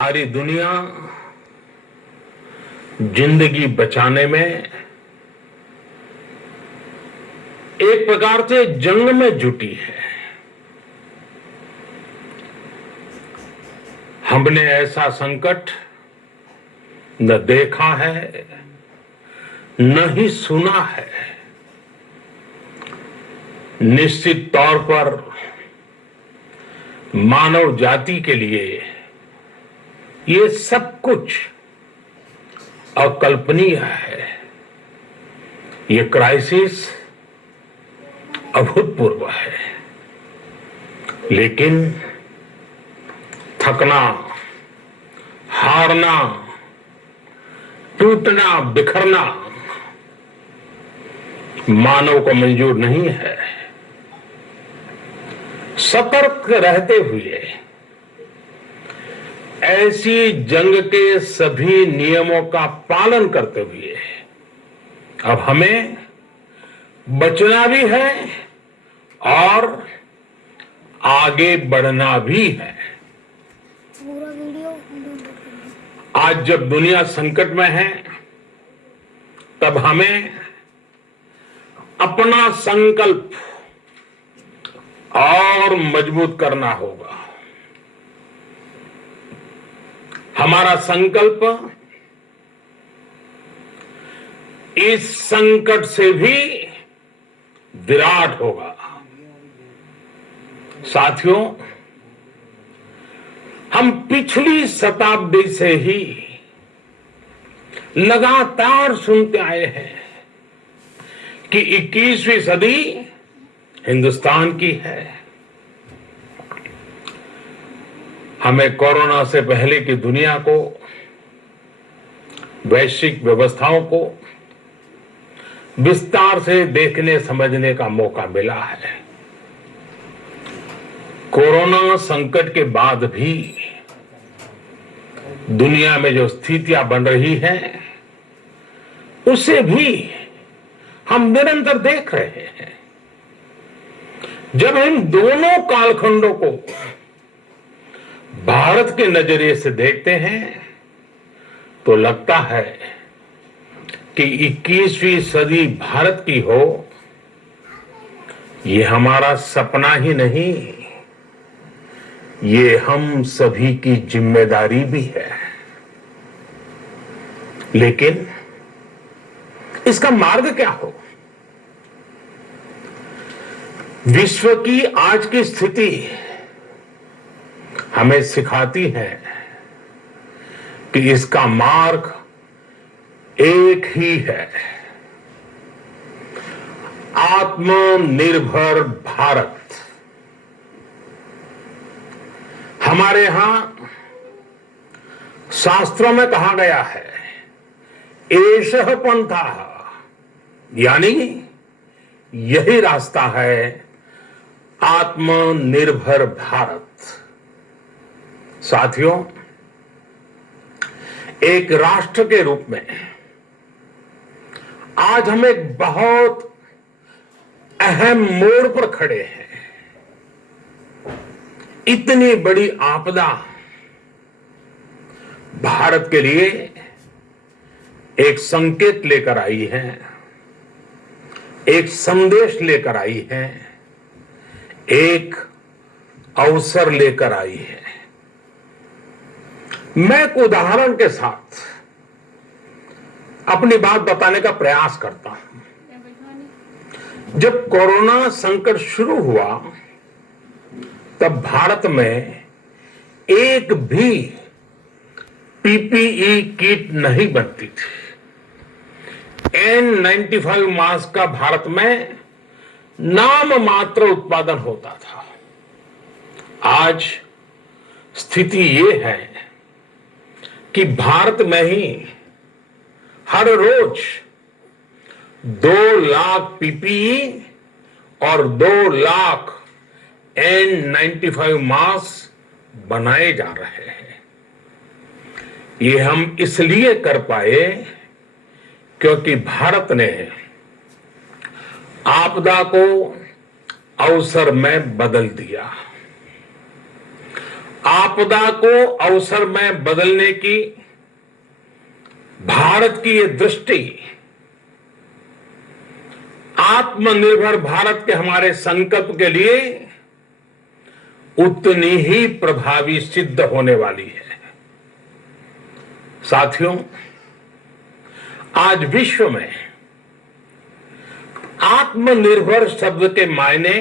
सारी दुनिया जिंदगी बचाने में एक प्रकार से जंग में जुटी है। हमने ऐसा संकट न देखा है न ही सुना है। निश्चित तौर पर मानव जाति के लिए ये सब कुछ अकल्पनीय है। ये क्राइसिस अभूतपूर्व है, लेकिन थकना, हारना, टूटना, बिखरना मानव को मंजूर नहीं है। सतर्क रहते हुए ऐसी जंग के सभी नियमों का पालन करते हुए अब हमें बचना भी है और आगे बढ़ना भी है। आज जब दुनिया संकट में है, तब हमें अपना संकल्प और मजबूत करना होगा। हमारा संकल्प इस संकट से भी विराट होगा। साथियों, हम पिछली शताब्दी से ही लगातार सुनते आए हैं कि 21वीं सदी हिंदुस्तान की है। हमें कोरोना से पहले की दुनिया को, वैश्विक व्यवस्थाओं को विस्तार से देखने समझने का मौका मिला है। कोरोना संकट के बाद भी दुनिया में जो स्थितियां बन रही हैं, उसे भी हम निरंतर देख रहे हैं। जब इन दोनों कालखंडों को भारत के नजरिए से देखते हैं तो लगता है कि 21वीं सदी भारत की हो, ये हमारा सपना ही नहीं, ये हम सभी की जिम्मेदारी भी है। लेकिन इसका मार्ग क्या हो? विश्व की आज की स्थिति हमें सिखाती है कि इसका मार्ग एक ही है, आत्मनिर्भर भारत। हमारे यहां शास्त्रों में कहा गया है, एषः पंथः, यानी यही रास्ता है आत्मनिर्भर भारत। साथियों, एक राष्ट्र के रूप में आज हम एक बहुत अहम मोड़ पर खड़े हैं। इतनी बड़ी आपदा भारत के लिए एक संकेत लेकर आई है, एक संदेश लेकर आई है, एक अवसर लेकर आई है। मैं एक उदाहरण के साथ अपनी बात बताने का प्रयास करता हूं। जब कोरोना संकट शुरू हुआ, तब भारत में एक भी पीपीई किट नहीं बनती थी। N95 मास्क का भारत में नाम मात्र उत्पादन होता था। आज स्थिति ये है कि भारत में ही हर रोज 2 लाख पीपीई और 2 लाख N95 मास्क बनाए जा रहे हैं। ये हम इसलिए कर पाए क्योंकि भारत ने आपदा को अवसर में बदल दिया। आपदा को अवसर में बदलने की भारत की ये दृष्टि आत्मनिर्भर भारत के हमारे संकल्प के लिए उतनी ही प्रभावी सिद्ध होने वाली है। साथियों, आज विश्व में आत्मनिर्भर शब्द के मायने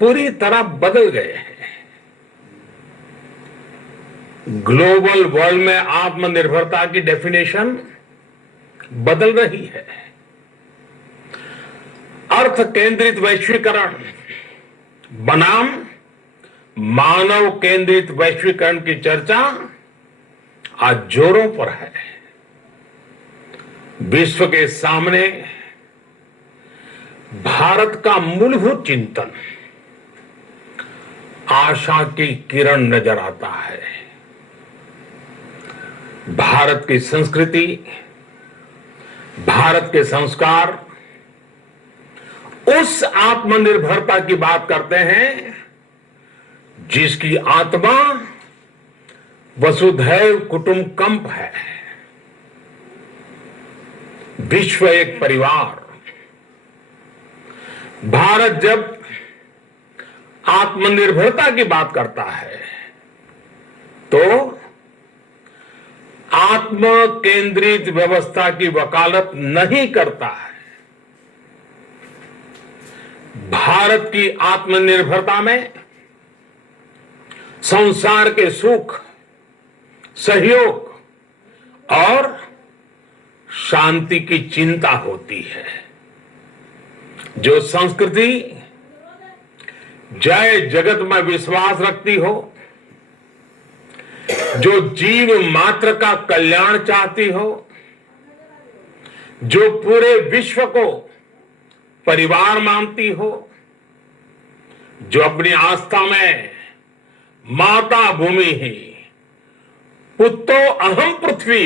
पूरी तरह बदल गए हैं। ग्लोबल वर्ल्ड में आत्मनिर्भरता की डेफिनेशन बदल रही है। अर्थ केंद्रित वैश्वीकरण बनाम मानव केंद्रित वैश्वीकरण की चर्चा आज जोरों पर है। विश्व के सामने भारत का मूलभूत चिंतन आशा की किरण नजर आता है। भारत की संस्कृति, भारत के संस्कार उस आत्मनिर्भरता की बात करते हैं जिसकी आत्मा वसुधैव कुटुंबकम है। विश्व एक परिवार। भारत जब आत्मनिर्भरता की बात करता है तो आत्म केंद्रित व्यवस्था की वकालत नहीं करता है। भारत की आत्मनिर्भरता में संसार के सुख, सहयोग और शांति की चिंता होती है। जो संस्कृति जय जगत में विश्वास रखती हो, जो जीव मात्र का कल्याण चाहती हो, जो पूरे विश्व को परिवार मानती हो, जो अपनी आस्था में माता भूमि ही पुत्रो अहम पृथ्वी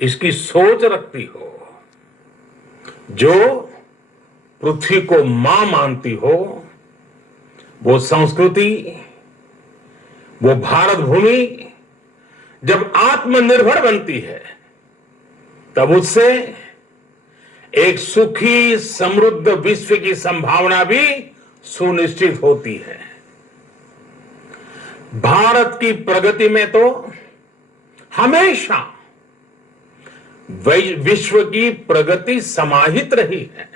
इसकी सोच रखती हो, जो पृथ्वी को मां मानती हो, वो संस्कृति, वो भारत भूमि जब आत्मनिर्भर बनती है तब उससे एक सुखी समृद्ध विश्व की संभावना भी सुनिश्चित होती है। भारत की प्रगति में तो हमेशा विश्व की प्रगति समाहित रही है।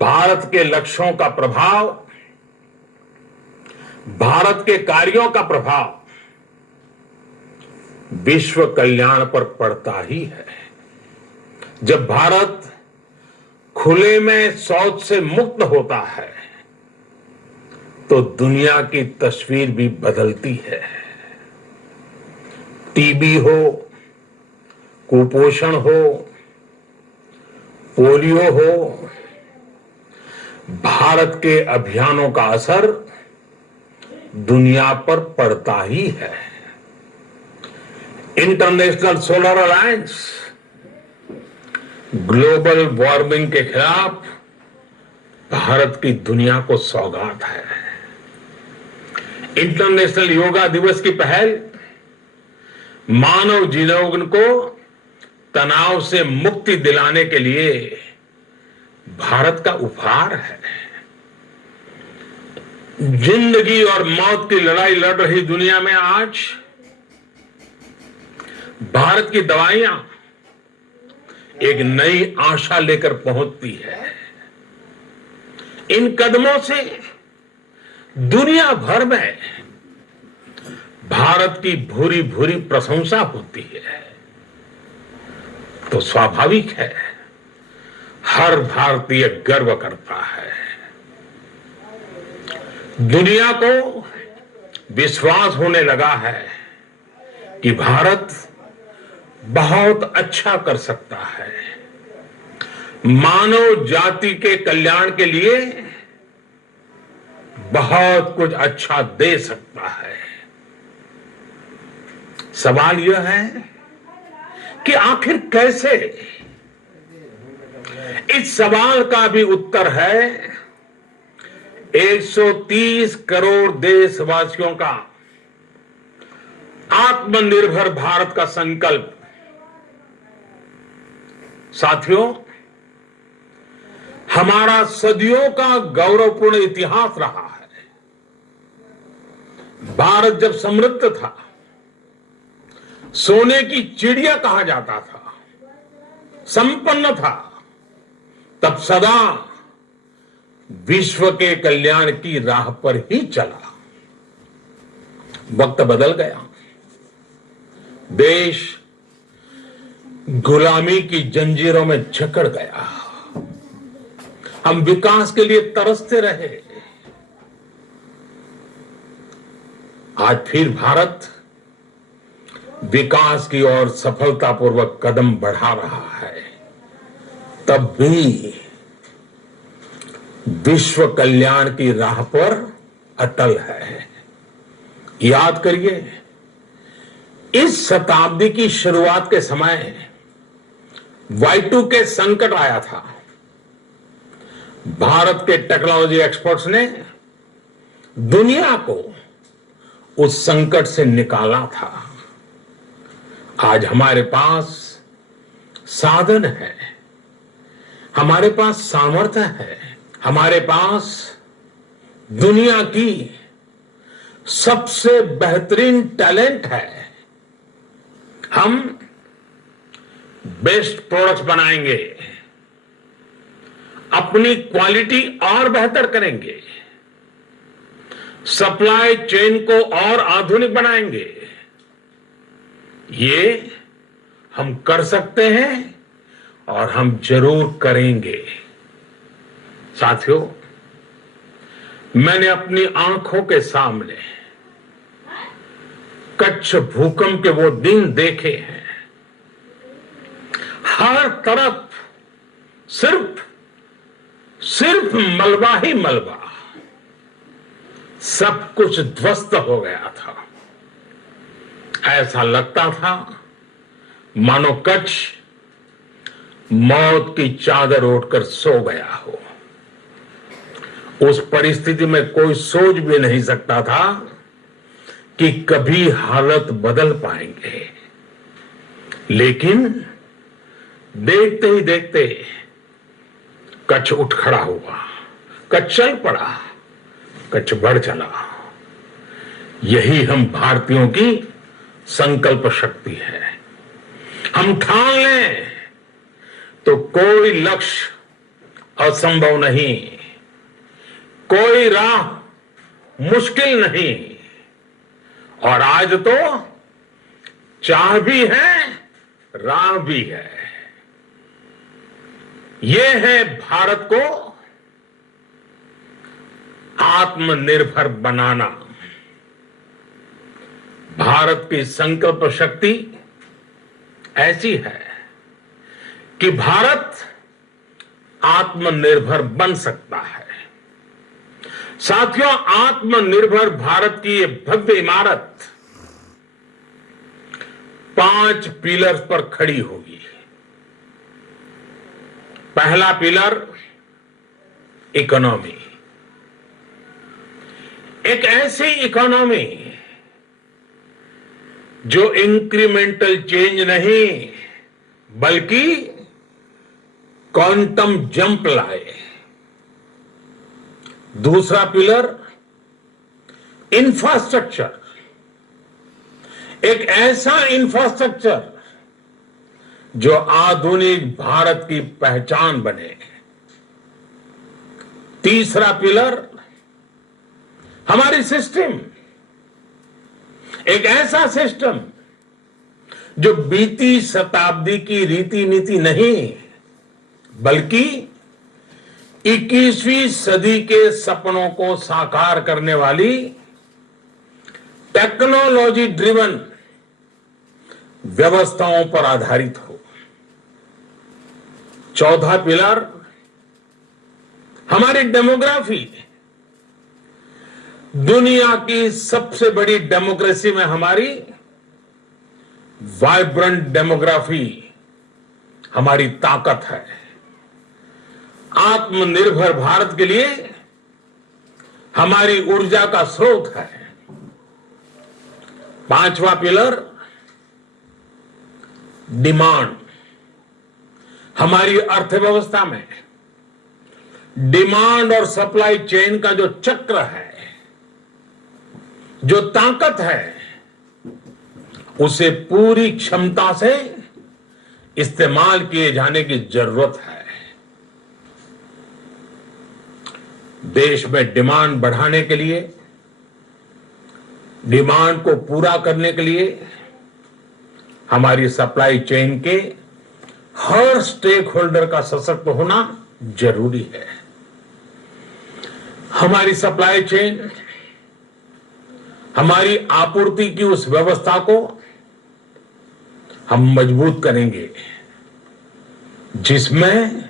भारत के लक्ष्यों का प्रभाव, भारत के कार्यों का प्रभाव विश्व कल्याण पर पड़ता ही है। जब भारत खुले में शौच से मुक्त होता है तो दुनिया की तस्वीर भी बदलती है। टीबी हो, कुपोषण हो, पोलियो हो, भारत के अभियानों का असर दुनिया पर पड़ता ही है। International solar alliance global warming के खिलाफ भारत की दुनिया को सौगात है। इंटरनेशनल योगा दिवस की पहल मानव जीवन को तनाव से मुक्ति दिलाने के लिए भारत का उपहार है। जिंदगी और मौत की लड़ाई लड़ रही दुनिया में आज भारत की दवाइयां एक नई आशा लेकर पहुंचती है। इन कदमों से दुनिया भर में भारत की भूरी भूरी प्रशंसा होती है। तो स्वाभाविक है, हर भारतीय गर्व करता है। दुनिया को विश्वास होने लगा है कि भारत बहुत अच्छा कर सकता है, मानव जाति के कल्याण के लिए बहुत कुछ अच्छा दे सकता है। सवाल यह है कि आखिर कैसे? इस सवाल का भी उत्तर है 130 करोड़ देशवासियों का आत्मनिर्भर भारत का संकल्प। साथियों, हमारा सदियों का गौरवपूर्ण इतिहास रहा है। भारत जब समृद्ध था, सोने की चिड़िया कहा जाता था, संपन्न था, तब सदा विश्व के कल्याण की राह पर ही चला। वक्त बदल गया, देश गुलामी की जंजीरों में जकड़ गया। हम विकास के लिए तरसते रहे। आज फिर भारत विकास की ओर सफलतापूर्वक कदम बढ़ा रहा है, तब भी विश्व कल्याण की राह पर अटल है। याद करिए, इस शताब्दी की शुरुआत के समय Y2K संकट आया था। भारत के टेक्नोलॉजी एक्सपर्ट्स ने दुनिया को उस संकट से निकाला था। आज हमारे पास साधन है, हमारे पास सामर्थ्य है, हमारे पास दुनिया की सबसे बेहतरीन टैलेंट है। हम बेस्ट प्रोडक्ट्स बनाएंगे, अपनी क्वालिटी और बेहतर करेंगे, सप्लाई चेन को और आधुनिक बनाएंगे। ये हम कर सकते हैं और हम जरूर करेंगे। साथियों, मैंने अपनी आंखों के सामने कच्छ भूकंप के वो दिन देखे हैं। हर तरफ सिर्फ मलबा ही मलबा, सब कुछ ध्वस्त हो गया था। ऐसा लगता था मानो कच्छ मौत की चादर ओढ़कर सो गया हो। उस परिस्थिति में कोई सोच भी नहीं सकता था कि कभी हालत बदल पाएंगे। लेकिन देखते ही देखते कच्छ उठ खड़ा हुआ, कच्छ चल पड़ा, कच्छ बढ़ चला। यही हम भारतीयों की संकल्प शक्ति है। हम ठान लें तो कोई लक्ष्य असंभव नहीं, कोई राह मुश्किल नहीं। और आज तो चाह भी है, राह भी है। ये है भारत को आत्मनिर्भर बनाना। भारत की संकल्प शक्ति ऐसी है कि भारत आत्मनिर्भर बन सकता है। साथियों, आत्मनिर्भर भारत की ये भव्य इमारत 5 पिलर्स पर खड़ी होगी। पहला पिलर इकोनॉमी। एक ऐसी इकोनॉमी जो इंक्रीमेंटल चेंज नहीं बल्कि क्वांटम जंप लाए। दूसरा पिलर इंफ्रास्ट्रक्चर। एक ऐसा इंफ्रास्ट्रक्चर जो आधुनिक भारत की पहचान बने। तीसरा पिलर हमारी सिस्टम। एक ऐसा सिस्टम जो बीती शताब्दी की रीति नीति नहीं बल्कि 21वीं सदी के सपनों को साकार करने वाली टेक्नोलॉजी ड्रिवन व्यवस्थाओं पर आधारित हो। चौथा पिलर हमारी डेमोग्राफी। दुनिया की सबसे बड़ी डेमोक्रेसी में हमारी वाइब्रेंट डेमोग्राफी हमारी ताकत है। आत्मनिर्भर भारत के लिए हमारी ऊर्जा का स्रोत है। पांचवा पिलर डिमांड। हमारी अर्थव्यवस्था में डिमांड और सप्लाई चेन का जो चक्र है, जो ताकत है, उसे पूरी क्षमता से इस्तेमाल किए जाने की जरूरत है। देश में डिमांड बढ़ाने के लिए, डिमांड को पूरा करने के लिए हमारी सप्लाई चेन के हर स्टेक होल्डर का सशक्त होना जरूरी है। हमारी सप्लाई चेन, हमारी आपूर्ति की उस व्यवस्था को हम मजबूत करेंगे जिसमें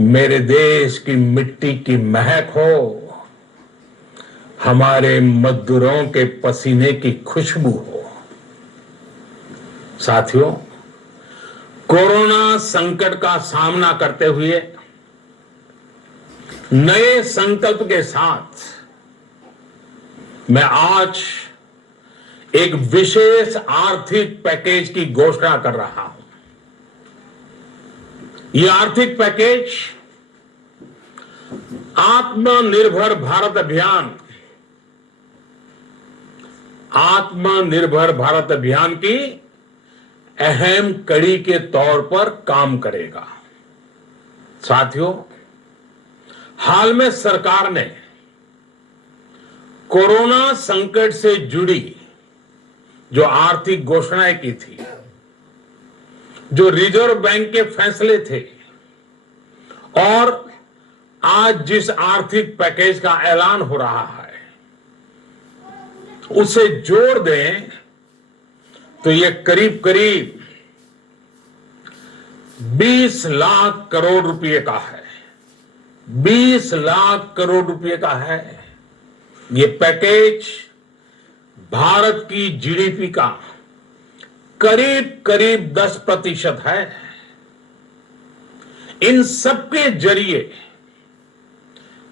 मेरे देश की मिट्टी की महक हो, हमारे मजदूरों के पसीने की खुशबू हो। साथियों, कोरोना संकट का सामना करते हुए नए संकल्प के साथ मैं आज एक विशेष आर्थिक पैकेज की घोषणा कर रहा हूं। यह आर्थिक पैकेज आत्मनिर्भर भारत अभियान, आत्मनिर्भर भारत अभियान की अहम कड़ी के तौर पर काम करेगा। साथियों, हाल में सरकार ने कोरोना संकट से जुड़ी जो आर्थिक घोषणाएं की थी, जो रिजर्व बैंक के फैसले थे और आज जिस आर्थिक पैकेज का ऐलान हो रहा है, उसे जोड़ दें तो ये करीब करीब 20 लाख करोड़ रुपए का है। 20 लाख करोड़ रुपए का है। ये पैकेज भारत की जीडीपी का करीब करीब 10% है। इन सबके जरिए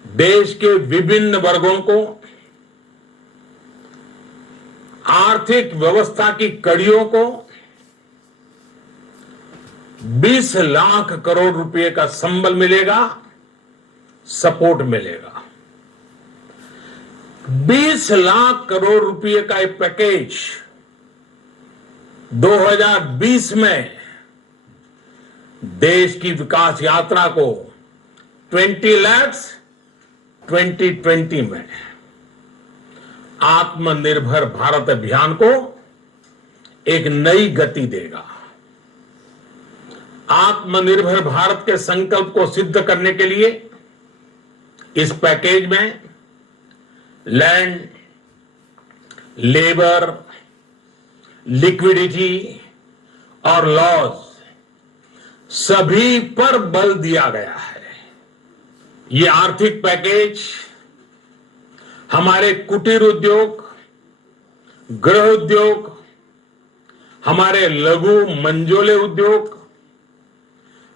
देश के विभिन्न वर्गों को आर्थिक व्यवस्था की कड़ियों को 20 लाख करोड़ रुपए का संबल मिलेगा, सपोर्ट मिलेगा। 20 लाख करोड़ रुपए का एक पैकेज 2020 में देश की विकास यात्रा को 20 लाख 2020 में आत्मनिर्भर भारत अभियान को एक नई गति देगा। आत्मनिर्भर भारत के संकल्प को सिद्ध करने के लिए इस पैकेज में लैंड, लेबर, लिक्विडिटी और लॉज सभी पर बल दिया गया है। ये आर्थिक पैकेज हमारे कुटीर उद्योग, गृह उद्योग, हमारे लघु मंझोले उद्योग,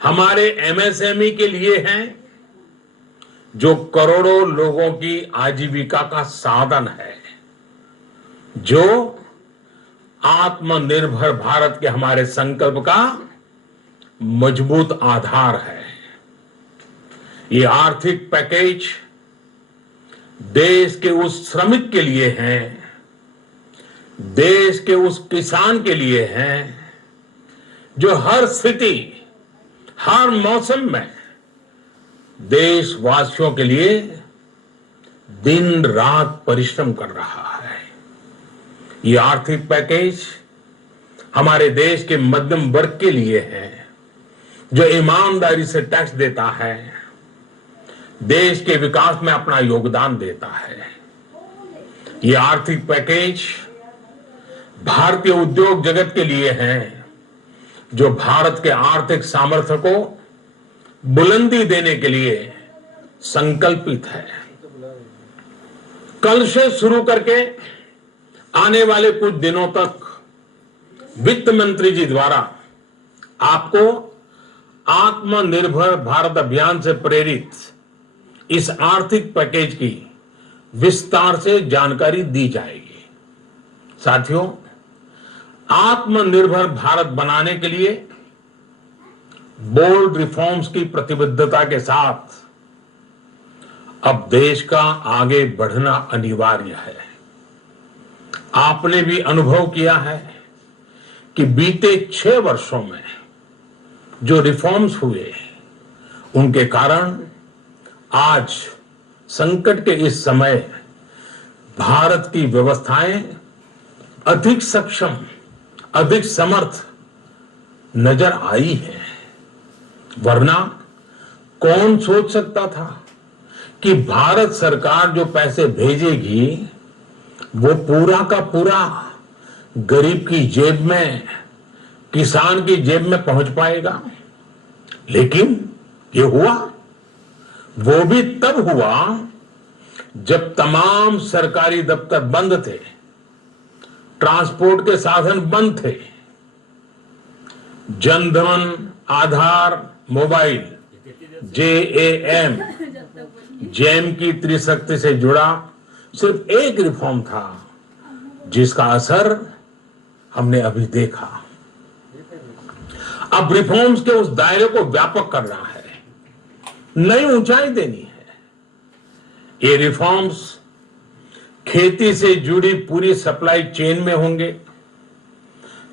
हमारे एमएसएमई के लिए हैं, जो करोड़ों लोगों की आजीविका का साधन है, जो आत्मनिर्भर भारत के हमारे संकल्प का मजबूत आधार है। ये आर्थिक पैकेज देश के उस श्रमिक के लिए है, देश के उस किसान के लिए है, जो हर स्थिति, हर मौसम में देशवासियों के लिए दिन रात परिश्रम कर रहा है। ये आर्थिक पैकेज हमारे देश के मध्यम वर्ग के लिए है, जो ईमानदारी से टैक्स देता है, देश के विकास में अपना योगदान देता है। ये आर्थिक पैकेज भारतीय उद्योग जगत के लिए है, जो भारत के आर्थिक सामर्थ्य को बुलंदी देने के लिए संकल्पित है। कल से शुरू करके आने वाले कुछ दिनों तक वित्त मंत्री जी द्वारा आपको आत्मनिर्भर भारत अभियान से प्रेरित इस आर्थिक पैकेज की विस्तार से जानकारी दी जाएगी। साथियों, आत्मनिर्भर भारत बनाने के लिए बोल्ड रिफॉर्म्स की प्रतिबद्धता के साथ अब देश का आगे बढ़ना अनिवार्य है। आपने भी अनुभव किया है कि बीते 6 वर्षों में जो रिफॉर्म्स हुए, उनके कारण आज संकट के इस समय भारत की व्यवस्थाएं अधिक सक्षम, अधिक समर्थ नजर आई है। वरना कौन सोच सकता था कि भारत सरकार जो पैसे भेजेगी वो पूरा का पूरा गरीब की जेब में, किसान की जेब में पहुंच पाएगा। लेकिन ये हुआ, वो भी तब हुआ जब तमाम सरकारी दफ्तर बंद थे, ट्रांसपोर्ट के साधन बंद थे, जनधन, आधार, मोबाइल, JAM, जैम की त्रिशक्ति से जुड़ा सिर्फ एक रिफॉर्म था जिसका असर हमने अभी देखा। अब रिफॉर्म्स के उस दायरे को व्यापक करना है, नई ऊंचाई देनी है। ये रिफॉर्म्स खेती से जुड़ी पूरी सप्लाई चेन में होंगे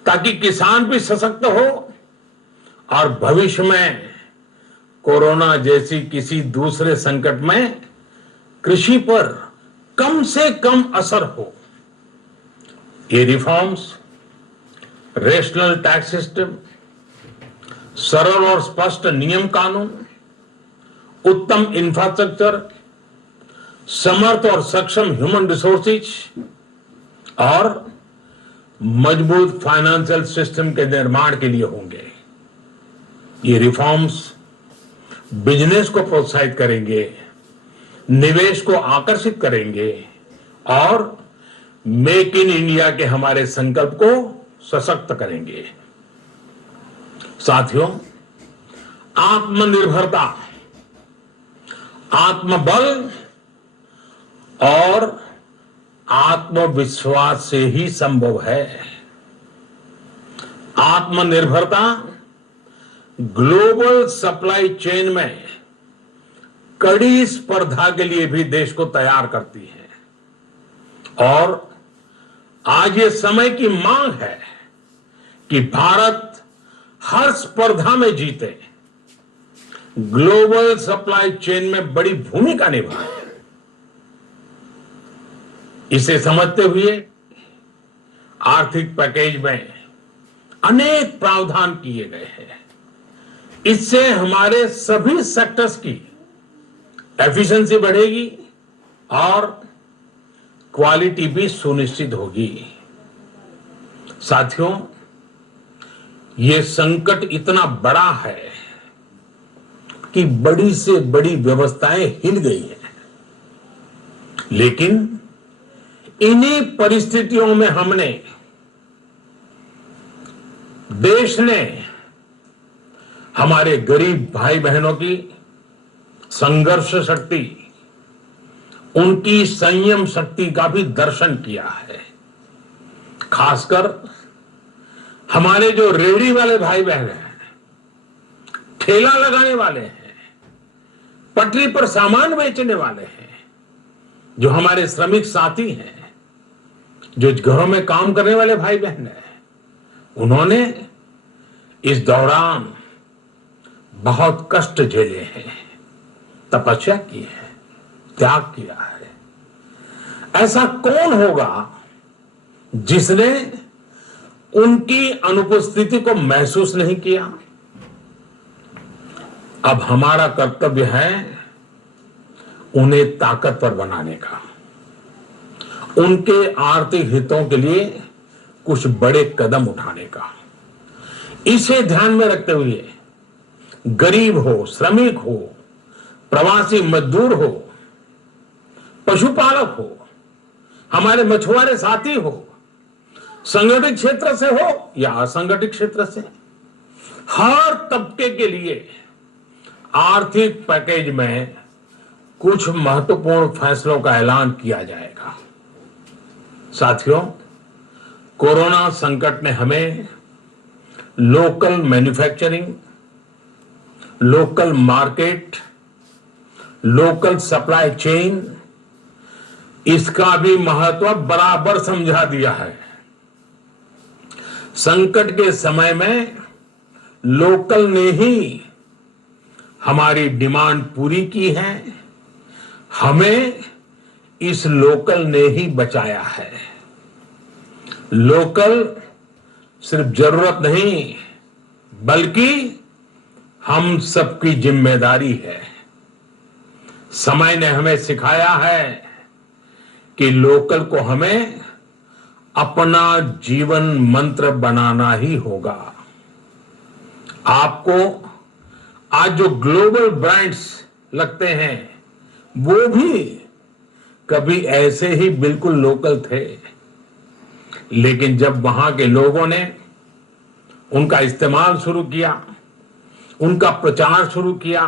ताकि किसान भी सशक्त हो और भविष्य में कोरोना जैसी किसी दूसरे संकट में कृषि पर कम से कम असर हो। ये रिफॉर्म्स रेशनल टैक्स सिस्टम, सरल और स्पष्ट नियम कानून, उत्तम इंफ्रास्ट्रक्चर, समर्थ और सक्षम ह्यूमन रिसोर्सेज और मजबूत फाइनेंशियल सिस्टम के निर्माण के लिए होंगे। ये रिफॉर्म्स बिजनेस को प्रोत्साहित करेंगे, निवेश को आकर्षित करेंगे और मेक इन इंडिया के हमारे संकल्प को सशक्त करेंगे। साथियों, आत्मनिर्भरता, आत्मबल और आत्मविश्वास से ही संभव है। आत्मनिर्भरता ग्लोबल सप्लाई चेन में कड़ी स्पर्धा के लिए भी देश को तैयार करती है और आज ये समय की मांग है कि भारत हर स्पर्धा में जीते, ग्लोबल सप्लाई चेन में बड़ी भूमिका निभाए। इसे समझते हुए आर्थिक पैकेज में अनेक प्रावधान किए गए हैं। इससे हमारे सभी सेक्टर्स की एफिशिएंसी बढ़ेगी और क्वालिटी भी सुनिश्चित होगी। साथियों, ये संकट इतना बड़ा है कि बड़ी से बड़ी व्यवस्थाएं हिल गई हैं, लेकिन इन्हीं परिस्थितियों में देश ने हमारे गरीब भाई बहनों की संघर्ष शक्ति, उनकी संयम शक्ति का भी दर्शन किया है। खासकर हमारे जो रेहड़ी वाले भाई बहन हैं, ठेला लगाने वाले हैं, पटरी पर सामान बेचने वाले हैं, जो हमारे श्रमिक साथी हैं, जो घरों में काम करने वाले भाई बहन हैं, उन्होंने इस दौरान बहुत कष्ट झेले हैं, तपस्या की है, त्याग किया है। ऐसा कौन होगा जिसने उनकी अनुपस्थिति को महसूस नहीं किया? अब हमारा कर्तव्य है उन्हें ताकतवर बनाने का, उनके आर्थिक हितों के लिए कुछ बड़े कदम उठाने का। इसे ध्यान में रखते हुए गरीब हो, श्रमिक हो, प्रवासी मजदूर हो, पशुपालक हो, हमारे मछुआरे साथी हो, संगठित क्षेत्र से हो या असंगठित क्षेत्र से, हर तबके के लिए आर्थिक पैकेज में कुछ महत्वपूर्ण फैसलों का ऐलान किया जाएगा। साथियों, कोरोना संकट ने हमें local manufacturing, local market, local supply chain, इसका भी महत्व बराबर समझा दिया है। संकट के समय में लोकल ने ही हमारी डिमांड पूरी की है, हमें इस लोकल ने ही बचाया है। लोकल सिर्फ जरूरत नहीं, बल्कि हम सबकी जिम्मेदारी है। समय ने हमें सिखाया है कि लोकल को हमें अपना जीवन मंत्र बनाना ही होगा। आपको आज जो ग्लोबल ब्रांड्स लगते हैं, वो भी कभी ऐसे ही बिल्कुल लोकल थे, लेकिन जब वहां के लोगों ने उनका इस्तेमाल शुरू किया, उनका प्रचार शुरू किया,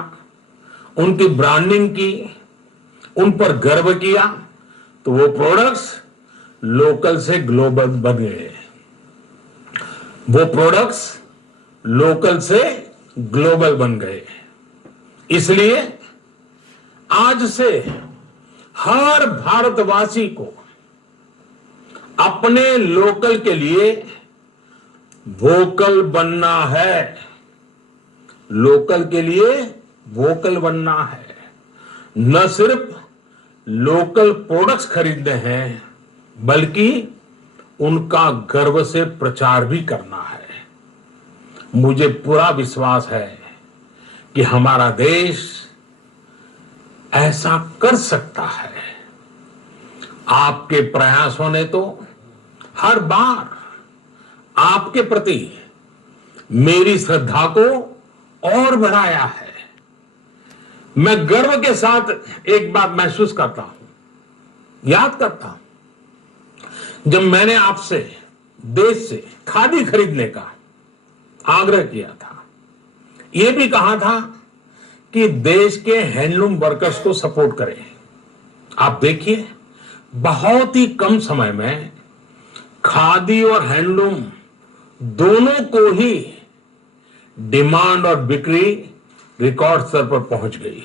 उनकी ब्रांडिंग की, उन पर गर्व किया, तो वो प्रोडक्ट्स लोकल से ग्लोबल बन गए। वो प्रोडक्ट्स लोकल से ग्लोबल बन गए। इसलिए आज से हर भारतवासी को अपने लोकल के लिए वोकल बनना है। लोकल के लिए वोकल बनना है। न सिर्फ लोकल प्रोडक्ट्स खरीदने हैं, बल्कि उनका गर्व से प्रचार भी करना है। मुझे पूरा विश्वास है कि हमारा देश ऐसा कर सकता है। आपके प्रयासों ने तो हर बार आपके प्रति मेरी श्रद्धा को और बढ़ाया है। मैं गर्व के साथ एक बात महसूस करता हूं, याद करता हूं, जब मैंने आपसे देश से खादी खरीदने का आग्रह किया था, यह भी कहा था कि देश के हैंडलूम वर्कर्स को सपोर्ट करें। आप देखिए, बहुत ही कम समय में खादी और हैंडलूम दोनों को ही डिमांड और बिक्री रिकॉर्ड स्तर पर पहुंच गई।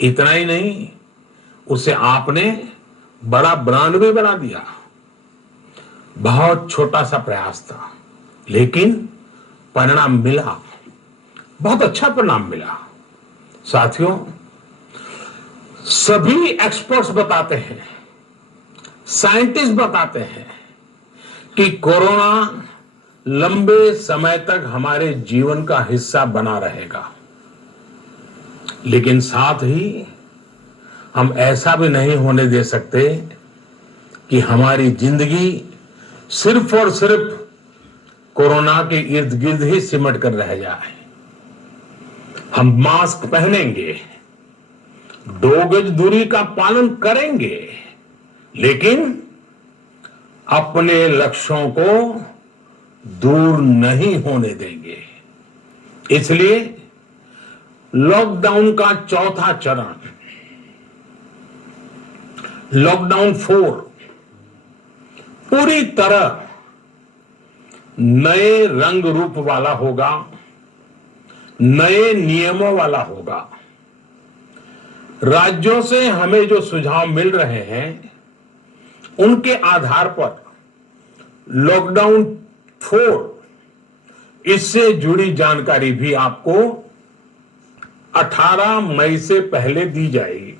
इतना ही नहीं, उसे आपने बड़ा ब्रांड भी बना दिया। बहुत छोटा सा प्रयास था, लेकिन परिणाम मिला, बहुत अच्छा परिणाम मिला। साथियों, सभी एक्सपर्ट्स बताते हैं, साइंटिस्ट बताते हैं कि कोरोना लंबे समय तक हमारे जीवन का हिस्सा बना रहेगा। लेकिन साथ ही हम ऐसा भी नहीं होने दे सकते कि हमारी जिंदगी सिर्फ और सिर्फ कोरोना के इर्द गिर्द ही सिमट कर रह जाए। हम मास्क पहनेंगे, 2 गज दूरी का पालन करेंगे, लेकिन अपने लक्ष्यों को दूर नहीं होने देंगे। इसलिए लॉकडाउन का चौथा चरण, लॉकडाउन 4, पूरी तरह नए रंग रूप वाला होगा, नए नियमों वाला होगा। राज्यों से हमें जो सुझाव मिल रहे हैं, उनके आधार पर लॉकडाउन 4, इससे जुड़ी जानकारी भी आपको 18 मई से पहले दी जाएगी।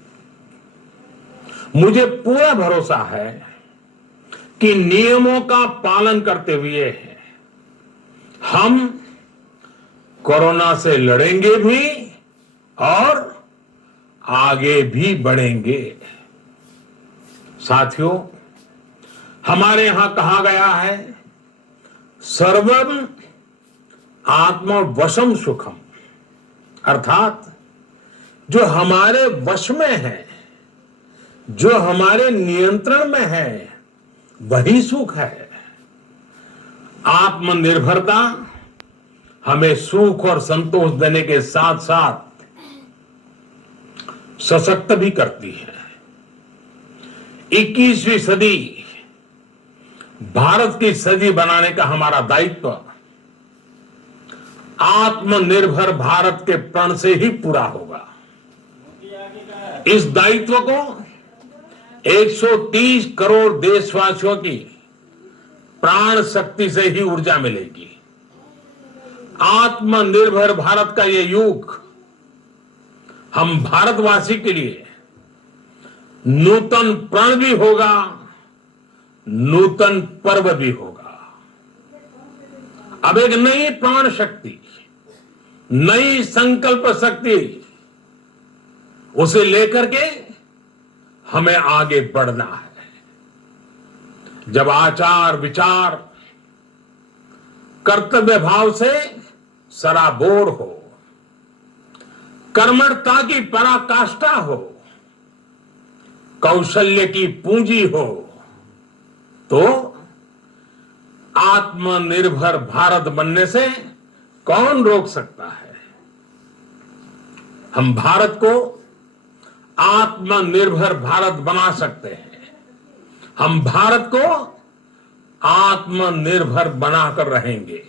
मुझे पूरा भरोसा है कि नियमों का पालन करते हुए हम कोरोना से लड़ेंगे भी और आगे भी बढ़ेंगे। साथियों, हमारे यहां कहा गया है, सर्वम आत्मवशम सुखम, अर्थात जो हमारे वश में है, जो हमारे नियंत्रण में है, वही सुख है। आत्मनिर्भरता हमें सुख और संतोष देने के साथ साथ सशक्त भी करती है। 21वीं सदी भारत की सदी बनाने का हमारा दायित्व आत्मनिर्भर भारत के प्रण से ही पूरा होगा। इस दायित्व को 130 करोड़ देशवासियों की प्राण शक्ति से ही ऊर्जा मिलेगी। आत्मनिर्भर भारत का ये युग हम भारतवासी के लिए नूतन प्रण भी होगा, नूतन पर्व भी होगा। अब एक नई प्राण शक्ति, नई संकल्प शक्ति, उसे लेकर के हमें आगे बढ़ना है। जब आचार विचार कर्तव्य भाव से सराबोर हो, कर्मठता की पराकाष्ठा हो, कौशल्य की पूंजी हो, तो आत्मनिर्भर भारत बनने से कौन रोक सकता है। हम भारत को आत्मनिर्भर भारत बना सकते हैं। हम भारत को आत्मनिर्भर बनाकर रहेंगे।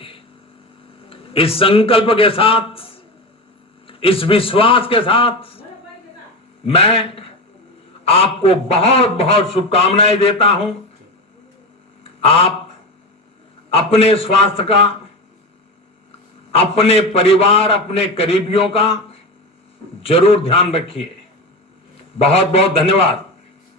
इस संकल्प के साथ, इस विश्वास के साथ मैं आपको बहुत बहुत शुभकामनाएं देता हूं। आप अपने स्वास्थ्य का, अपने परिवार, अपने करीबियों का जरूर ध्यान रखिए। बहुत बहुत धन्यवाद।